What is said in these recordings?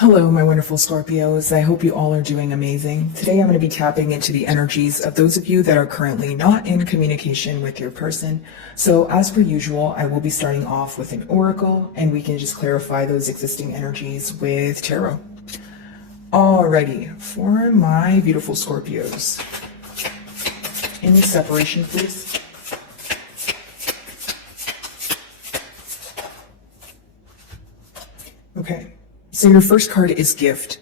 Hello, my wonderful Scorpios. I hope you all are doing amazing. Today I'm going to be tapping into the energies of those of you that are currently not in communication with your person. So as per usual, I will be starting off with an oracle and we can just clarify those existing energies with tarot. Alrighty, for my beautiful Scorpios. In separation, please. Okay. So your first card is gift.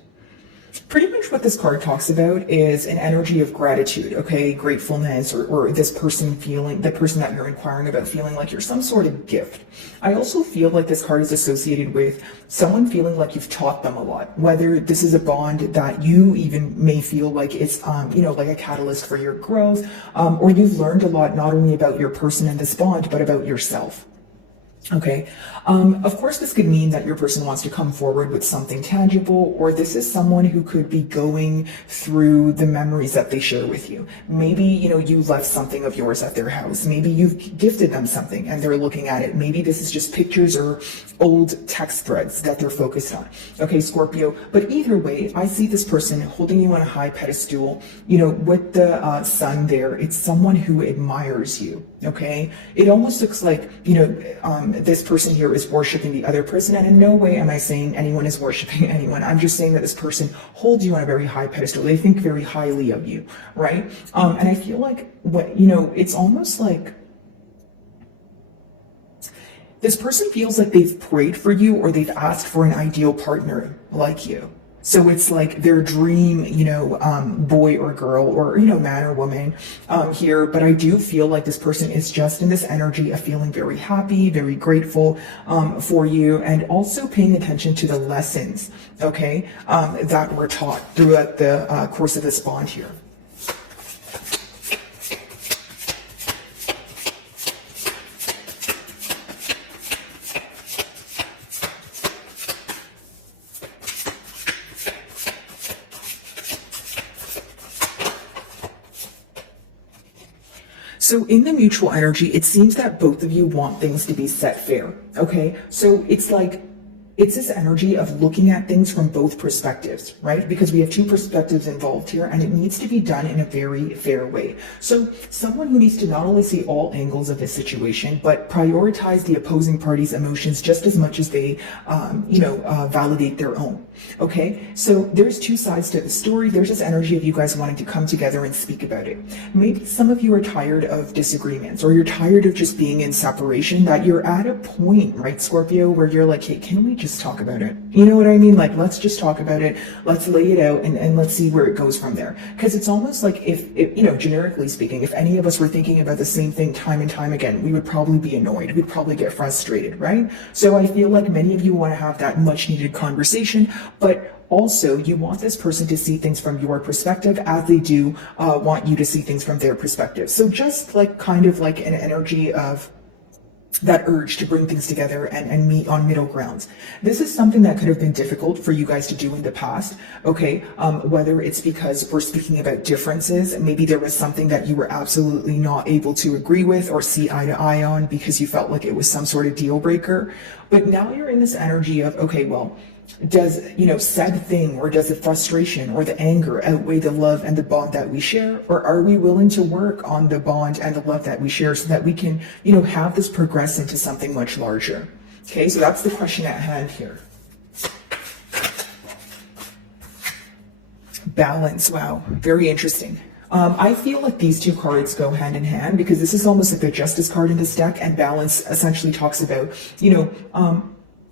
Pretty much what this card talks about is an energy of gratitude, okay? Gratefulness, or this person feeling, the person that you're inquiring about feeling like you're some sort of gift. I also feel like this card is associated with someone feeling like you've taught them a lot, whether this is a bond that you even may feel like it's, like a catalyst for your growth, or you've learned a lot not only about your person in this bond, but about yourself. Okay. Of course, this could mean that your person wants to come forward with something tangible, or this is someone who could be going through the memories that they share with you. Maybe, you left something of yours at their house. Maybe you've gifted them something and they're looking at it. Maybe this is just pictures or old text threads that they're focused on. Okay, Scorpio. But either way, I see this person holding you on a high pedestal, with the sun there. It's someone who admires you. Okay. It almost looks like, this person here is worshiping the other person, and in no way am I saying anyone is worshiping anyone. I'm just saying that this person holds you on a very high pedestal. They think very highly of you, right? And I feel like it's almost like this person feels like they've prayed for you or they've asked for an ideal partner like you. So it's like their dream, boy or girl or, man or woman here. But I do feel like this person is just in this energy of feeling very happy, very grateful for you, and also paying attention to the lessons, okay, that were taught throughout the course of this bond here. So in the mutual energy, it seems that both of you want things to be set fair, okay? So it's like, it's this energy of looking at things from both perspectives, right? Because we have two perspectives involved here, and it needs to be done in a very fair way. So someone who needs to not only see all angles of this situation, but prioritize the opposing party's emotions just as much as they, validate their own, okay? So there's two sides to the story. There's this energy of you guys wanting to come together and speak about it. Maybe some of you are tired of disagreements, or you're tired of just being in separation, that you're at a point, right, Scorpio, where you're like, hey, can we just talk about it? You know what I mean? Like, let's just talk about it. Let's lay it out and let's see where it goes from there. Because it's almost like if, generically speaking, if any of us were thinking about the same thing time and time again, we would probably be annoyed. We'd probably get frustrated, right? So I feel like many of you want to have that much needed conversation, but also you want this person to see things from your perspective as they do want you to see things from their perspective. So just like kind of like an energy of that urge to bring things together and meet on middle grounds. This is something that could have been difficult for you guys to do in the past, okay? Whether it's because we're speaking about differences, maybe there was something that you were absolutely not able to agree with or see eye to eye on because you felt like it was some sort of deal breaker. But now you're in this energy of, okay, well, does, said thing, or does the frustration or the anger outweigh the love and the bond that we share? Or are we willing to work on the bond and the love that we share so that we can, have this progress into something much larger? Okay, so that's the question at hand here. Balance, wow, very interesting. I feel like these two cards go hand in hand because this is almost like the Justice card in this deck, and balance essentially talks about,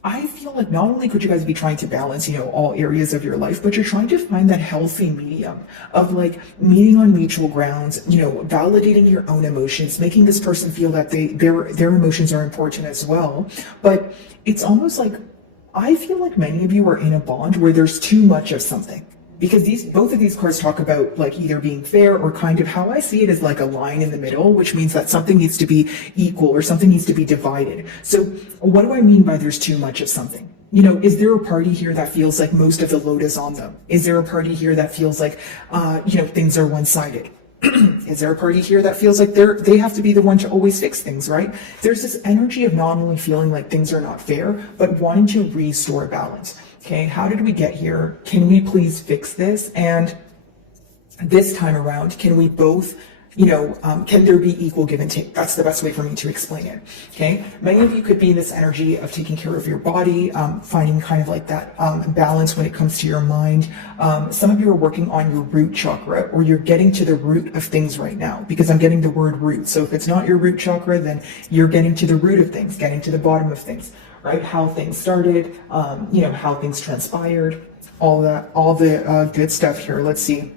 I feel like not only could you guys be trying to balance, all areas of your life, but you're trying to find that healthy medium of like meeting on mutual grounds, validating your own emotions, making this person feel that their emotions are important as well. But it's almost like, I feel like many of you are in a bond where there's too much of something. Because both of these cards talk about like either being fair or kind of how I see it as like a line in the middle, which means that something needs to be equal or something needs to be divided. So what do I mean by there's too much of something? Is there a party here that feels like most of the load is on them? Is there a party here that feels like, things are one-sided? Is there a party here that feels like they have to be the one to always fix things, right? There's this energy of not only feeling like things are not fair, but wanting to restore balance. Okay, how did we get here? Can we please fix this? And this time around, can we both, can there be equal give and take? That's the best way for me to explain it. Okay, many of you could be in this energy of taking care of your body, finding kind of like that balance when it comes to your mind. Some of you are working on your root chakra, or you're getting to the root of things right now, because I'm getting the word root. So if it's not your root chakra, then you're getting to the root of things, getting to the bottom of things, right? How things started, how things transpired, all the good stuff here. Let's see.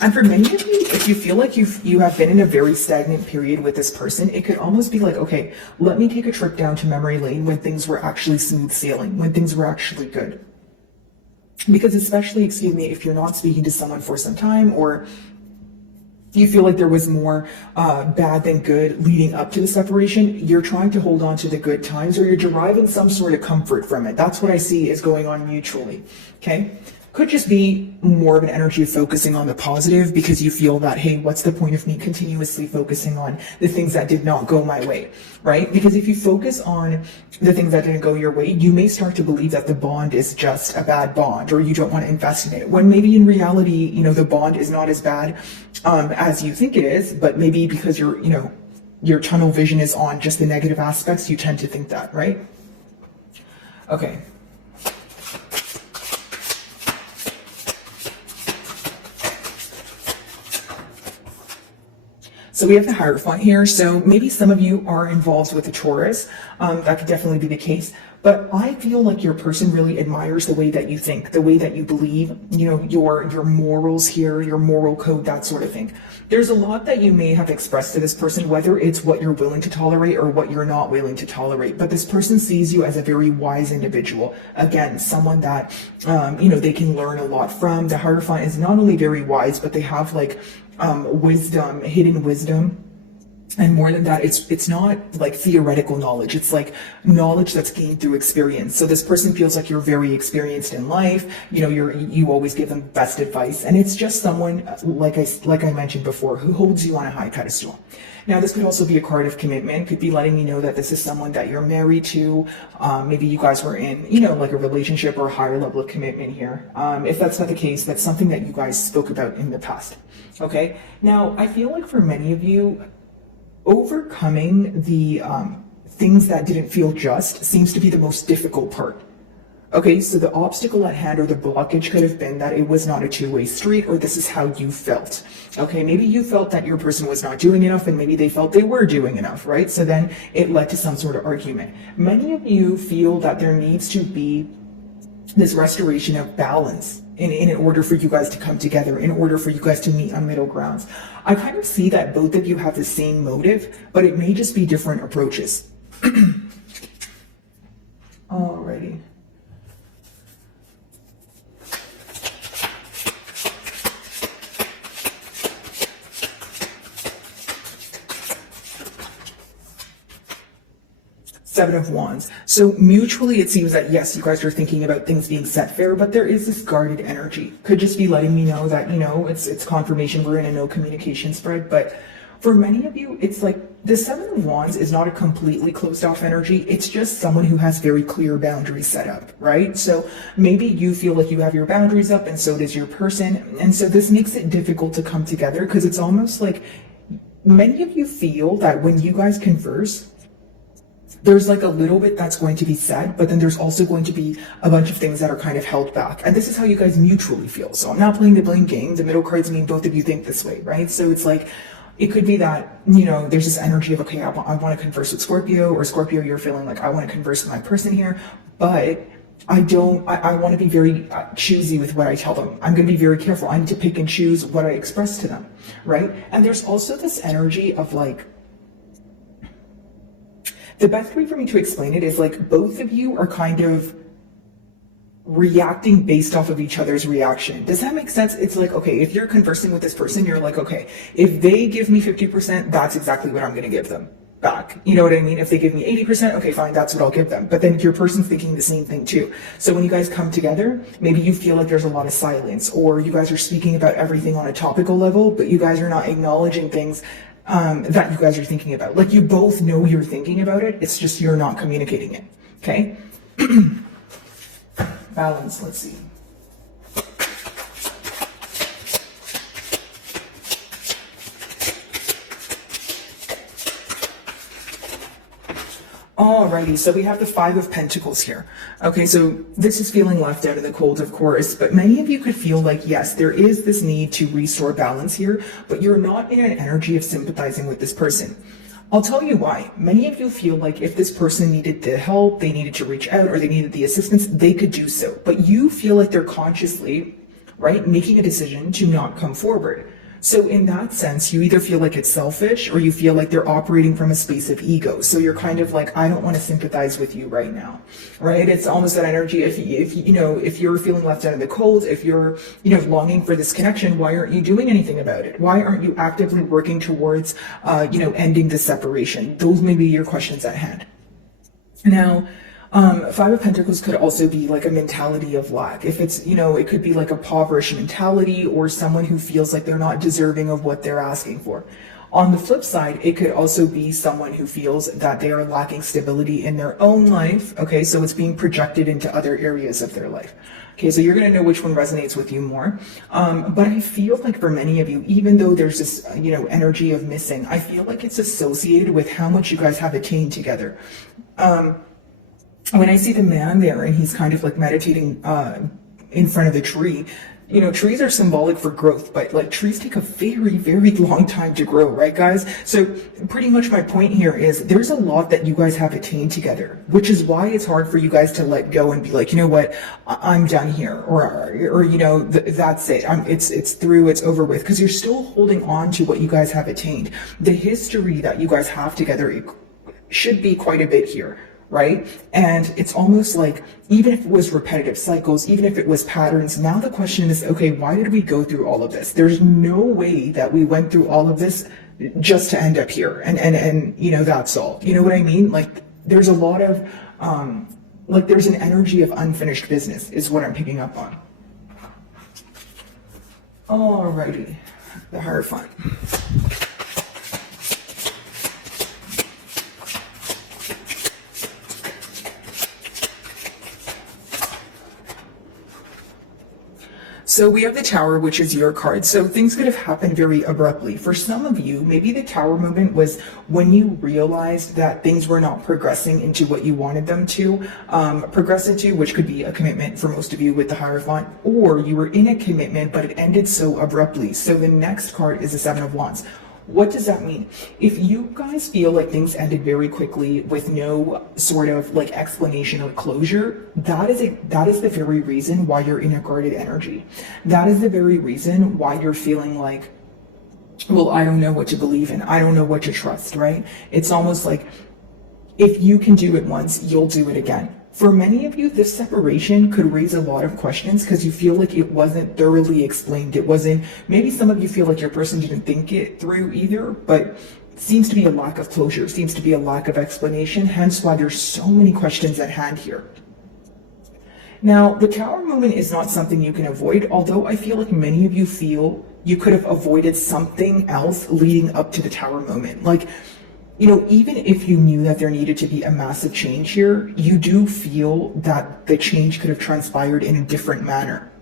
And for many of you, if you feel like you have been in a very stagnant period with this person, it could almost be like, okay, let me take a trip down to memory lane when things were actually smooth sailing, when things were actually good. Because especially, if you're not speaking to someone for some time, or you feel like there was more bad than good leading up to the separation, you're trying to hold on to the good times, or you're deriving some sort of comfort from it. That's what I see is going on mutually, okay? Could just be more of an energy of focusing on the positive, because you feel that, hey, what's the point of me continuously focusing on the things that did not go my way, right? Because if you focus on the things that didn't go your way, you may start to believe that the bond is just a bad bond, or you don't want to invest in it, when maybe in reality, the bond is not as bad as you think it is, but maybe because your tunnel vision is on just the negative aspects, you tend to think that, right? Okay. So we have the Hierophant here. So maybe some of you are involved with a Taurus. That could definitely be the case. But I feel like your person really admires the way that you think, the way that you believe, your morals here, your moral code, that sort of thing. There's a lot that you may have expressed to this person, whether it's what you're willing to tolerate or what you're not willing to tolerate. But this person sees you as a very wise individual. Again, someone that, they can learn a lot from. The Hierophant is not only very wise, but they have wisdom, hidden wisdom. And more than that, it's not like theoretical knowledge. It's like knowledge that's gained through experience. So this person feels like you're very experienced in life. You always give them best advice. And it's just someone, like I mentioned before, who holds you on a high pedestal. Now, this could also be a card of commitment. Could be letting you know that this is someone that you're married to. Maybe you guys were in, like a relationship or a higher level of commitment here. If that's not the case, that's something that you guys spoke about in the past. Okay. Now, I feel like for many of you, overcoming the things that didn't feel just seems to be the most difficult part. Okay, so the obstacle at hand or the blockage could have been that it was not a two-way street, or this is how you felt. Okay, maybe you felt that your person was not doing enough, and maybe they felt they were doing enough, right? So then it led to some sort of argument. Many of you feel that there needs to be this restoration of balance in order for you guys to come together, in order for you guys to meet on middle grounds. I kind of see that both of you have the same motive, but it may just be different approaches. Alrighty. Seven of Wands. So mutually, it seems that yes, you guys are thinking about things being set fair, but there is this guarded energy. Could just be letting me know that, it's confirmation we're in a no communication spread. But for many of you, it's like the Seven of Wands is not a completely closed off energy. It's just someone who has very clear boundaries set up, right? So maybe you feel like you have your boundaries up, and so does your person. And so this makes it difficult to come together, because it's almost like many of you feel that when you guys converse, there's like a little bit that's going to be said, but then there's also going to be a bunch of things that are kind of held back. And this is how you guys mutually feel. So I'm not playing the blame game. The middle cards mean both of you think this way, right? So it's like, it could be that, there's this energy of, okay, I want to converse with Scorpio, or Scorpio, you're feeling like, I want to converse with my person here, but I want to be very choosy with what I tell them. I'm going to be very careful. I need to pick and choose what I express to them, right? And there's also this energy of like, the best way for me to explain it is like both of you are kind of reacting based off of each other's reaction. Does that make sense? It's like, okay, if you're conversing with this person, you're like, okay, if they give me 50%, that's exactly what I'm going to give them back. You know what I mean? If they give me 80%, okay, fine, that's what I'll give them. But then your person's thinking the same thing too. So when you guys come together, maybe you feel like there's a lot of silence, or you guys are speaking about everything on a topical level, but you guys are not acknowledging things that you guys are thinking about. Like, you both know you're thinking about it, it's just you're not communicating it. Okay. Balance, let's see. Alrighty, so we have the Five of Pentacles here. Okay, so this is feeling left out in the cold, of course, but many of you could feel like, yes, there is this need to restore balance here, but you're not in an energy of sympathizing with this person. I'll tell you why. Many of you feel like if this person needed the help, they needed to reach out, or they needed the assistance, they could do so. But you feel like they're consciously, right, making a decision to not come forward. So in that sense, you either feel like it's selfish or you feel like they're operating from a space of ego. So you're kind of like, I don't want to sympathize with you right now, right? It's almost that energy. If you're feeling left out in the cold, if you're, longing for this connection, why aren't you doing anything about it? Why aren't you actively working towards, ending the separation? Those may be your questions at hand. Now, Five of Pentacles could also be like a mentality of lack. If it's, it could be like a impoverished mentality or someone who feels like they're not deserving of what they're asking for. On the flip side, it could also be someone who feels that they are lacking stability in their own life. Okay, so it's being projected into other areas of their life. Okay, so you're going to know which one resonates with you more. But I feel like for many of you, even though there's this, energy of missing, I feel like it's associated with how much you guys have attained together. When I see the man there and he's kind of like meditating in front of the tree, trees are symbolic for growth, but like trees take a very, very long time to grow, right, guys? So pretty much my point here is there's a lot that you guys have attained together, which is why it's hard for you guys to let go and be like, you know what, I'm done here, or that's it. It's through, it's over with, because you're still holding on to what you guys have attained. The history that you guys have together, it should be quite a bit here. Right? And it's almost like, even if it was repetitive cycles, even if it was patterns, now the question is, okay, why did we go through all of this? There's no way that we went through all of this just to end up here. And that's all. You know what I mean? Like, there's a lot of, there's an energy of unfinished business is what I'm picking up on. Alrighty. The Hierophant. So we have the Tower, which is your card. So things could have happened very abruptly. For some of you, maybe the Tower moment was when you realized that things were not progressing into what you wanted them to progress into, which could be a commitment for most of you with the Hierophant, or you were in a commitment, but it ended so abruptly. So the next card is the Seven of Wands. What does that mean? If you guys feel like things ended very quickly with no sort of like explanation or closure, that is the very reason why you're in a guarded energy. That is the very reason why you're feeling like, well, I don't know what to believe in. I don't know what to trust, right? It's almost like if you can do it once, you'll do it again. For many of you, this separation could raise a lot of questions because you feel like it wasn't thoroughly explained. It wasn't, maybe some of you feel like your person didn't think it through either, but it seems to be a lack of closure, seems to be a lack of explanation, hence why there's so many questions at hand here. Now, the Tower moment is not something you can avoid, although I feel like many of you feel you could have avoided something else leading up to the Tower moment. Like, even if you knew that there needed to be a massive change here, you do feel that the change could have transpired in a different manner,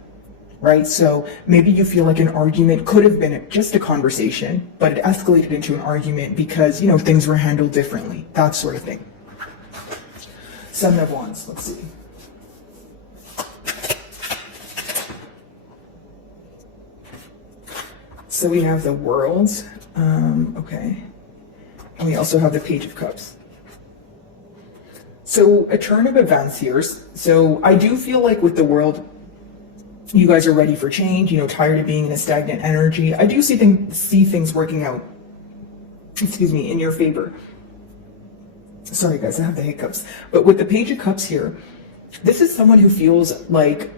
right? So maybe you feel like an argument could have been just a conversation, but it escalated into an argument because, things were handled differently, that sort of thing. Seven of Wands, let's see. So we have the World, okay. And we also have the Page of Cups. So a turn of events here. So I do feel like with the World, you guys are ready for change, tired of being in a stagnant energy. I do see things working out, in your favor. Sorry guys, I have the hiccups. But with the Page of Cups here, this is someone who feels like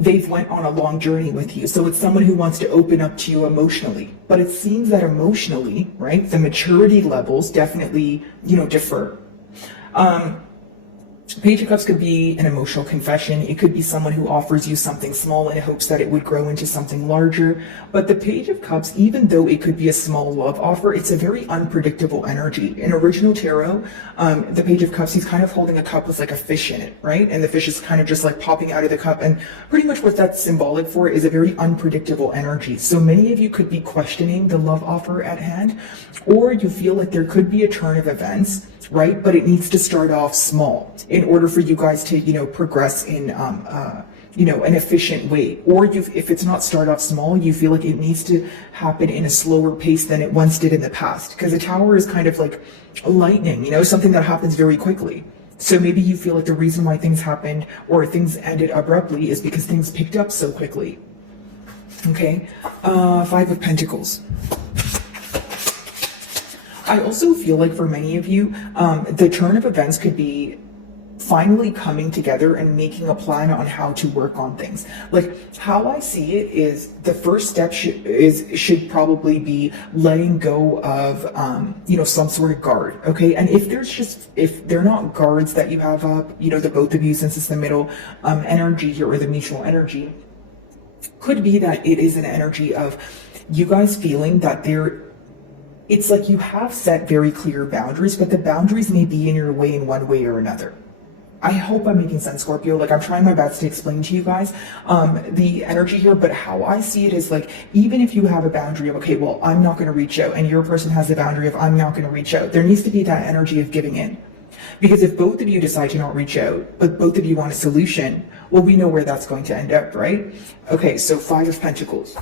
they've went on a long journey with you. So it's someone who wants to open up to you emotionally. But it seems that emotionally, right, the maturity levels definitely, differ. Page of Cups could be an emotional confession. It could be someone who offers you something small in hopes that it would grow into something larger. But the Page of Cups, even though it could be a small love offer, it's a very unpredictable energy. In original tarot, the Page of Cups, he's kind of holding a cup with like a fish in it, right? And the fish is kind of just like popping out of the cup. And pretty much what that's symbolic for is a very unpredictable energy. So many of you could be questioning the love offer at hand, or you feel like there could be a turn of events, right? But it needs to start off small in order for you guys to, progress in, an efficient way. Or if it's not start off small, you feel like it needs to happen in a slower pace than it once did in the past. Because a tower is kind of like lightning, something that happens very quickly. So maybe you feel like the reason why things happened or things ended abruptly is because things picked up so quickly. Okay, Five of Pentacles. I also feel like for many of you, the turn of events could be finally coming together and making a plan on how to work on things. Like how I see it is the first step should probably be letting go of some sort of guard. Okay, and if they're not guards that you have up, the both of you, since it's the middle energy here, or the mutual energy, could be that it is an energy of you guys feeling that it's like you have set very clear boundaries, but the boundaries may be in your way in one way or another. I hope I'm making sense, Scorpio. Like I'm trying my best to explain to you guys the energy here, but how I see it is like, even if you have a boundary of, okay, well, I'm not going to reach out, and your person has the boundary of, I'm not going to reach out, there needs to be that energy of giving in. Because if both of you decide to not reach out, but both of you want a solution, well, we know where that's going to end up, right? Okay, so Five of Pentacles.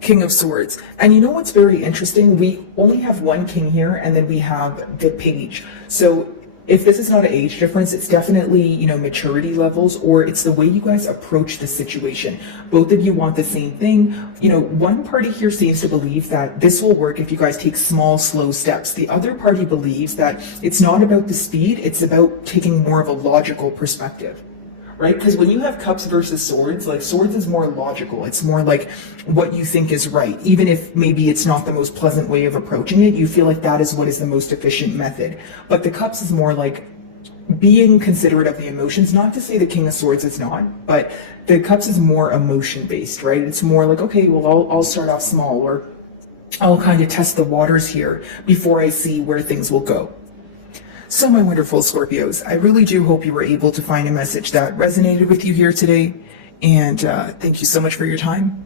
King of Swords. And you know what's very interesting? We only have one king here, and then we have the page. So if this is not an age difference, it's definitely, maturity levels, or it's the way you guys approach the situation. Both of you want the same thing. One party here seems to believe that this will work if you guys take small, slow steps. The other party believes that it's not about the speed, it's about taking more of a logical perspective. Right? Because when you have cups versus swords, like swords is more logical. It's more like what you think is right. Even if maybe it's not the most pleasant way of approaching it, you feel like that is what is the most efficient method. But the cups is more like being considerate of the emotions. Not to say the King of Swords is not, but the cups is more emotion based, right? It's more like, okay, well, I'll start off small, or I'll kind of test the waters here before I see where things will go. So my wonderful Scorpios, I really do hope you were able to find a message that resonated with you here today. And thank you so much for your time.